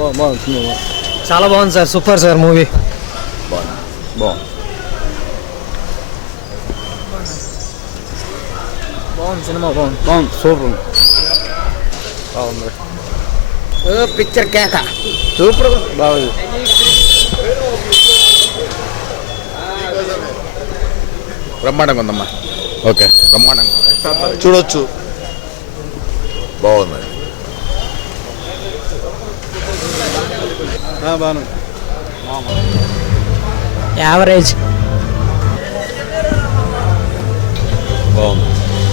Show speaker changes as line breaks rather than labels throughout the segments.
చాలా బాగుంది sir, super sir movie. బాగుంది సినిమా, బాగుంది సూపర్ బాగుంది. పిక్చర్ కేక సూపర్ బాగుంది.
బ్రహ్మాండంగా ఉందమ్మా. ఓకే బ్రహ్మాండంగా చూడొచ్చు, బాగుంది.
యావరేజ్
బాగుంది.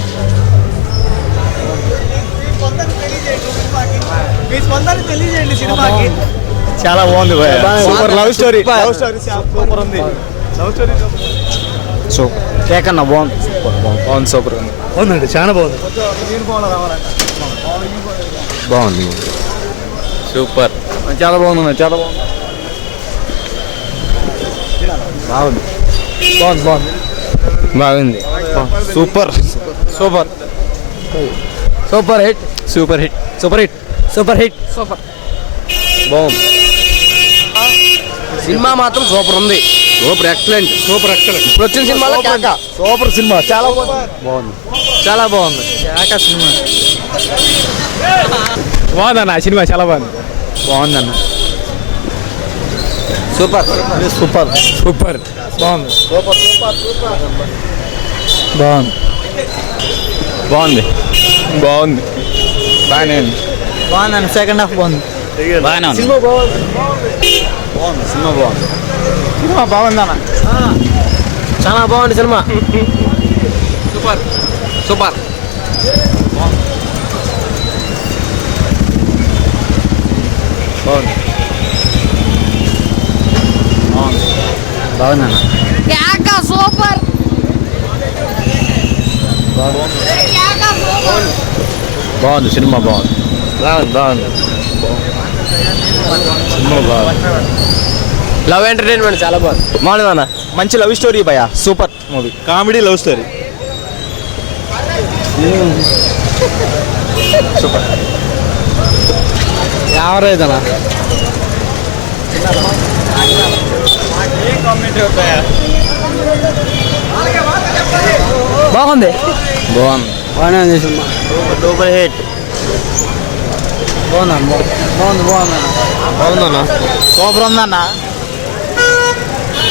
చాలా బాగుంది, సూపర్ లవ్ స్టోరీ. సూపర్ ఉంది, లవ్ స్టోరీ
సూపర్. కేకన్నా బాగుంది, బాగుంది సూపర్ ఉంది.
బాగుందండి, చాలా బాగుంది.
బాగుంది సూపర్,
చాలా బాగుంది, చాలా బాగుంది. బాగుంది బాగుంది బాగుంది బాగుంది.
Super
super super hit super hit super hit super hit super.
బాగుంది.
సినిమా మాత్రం సూపర్ ఉంది,
సూపర్ ఎక్సలెంట్,
సూపర్ ఎక్సలెంట్.
ఇప్పుడు వచ్చిన సినిమాలో కేక
సూపర్ సినిమా, చాలా బాగుంది.
చాలా బాగుంది. కేక సినిమా
బాగుందన్న, సినిమా చాలా బాగుంది.
బాగుందన్న, సూపర్
సూపర్
సూపర్ బాగుంది. బాగుంది
బాగుంది బాగుంది బాగానే ఉంది.
బాగుందండి, సెకండ్ హాఫ్ బాగుంది.
బాగానే ఉంది.
సినిమా బాగుంది,
సినిమా బాగుంది. సినిమా బాగుందన్న,
చాలా బాగుంది సినిమా. సూపర్ సూపర్
బాగుంది.
బాగుందన్న.
కేక సూపర్.
బాగుంది సినిమా బాగుంది.
బాగుంది
సినిమా బాగుంది.
లవ్ ఎంటర్టైన్మెంట్ చాలా బాగుంది. బాగుందన్న,
మంచి లవ్ స్టోరీ భయ, super movie, comedy love story.
Super. Average అన్న. బాగుంది
బాగుంది.
బాగానే ఉంది సినిమా.
Super hit.
బాగుందన్న, బాగుంది బాగుందన్న.
బాగుందన్నా.
సూపర్ ఉందన్న.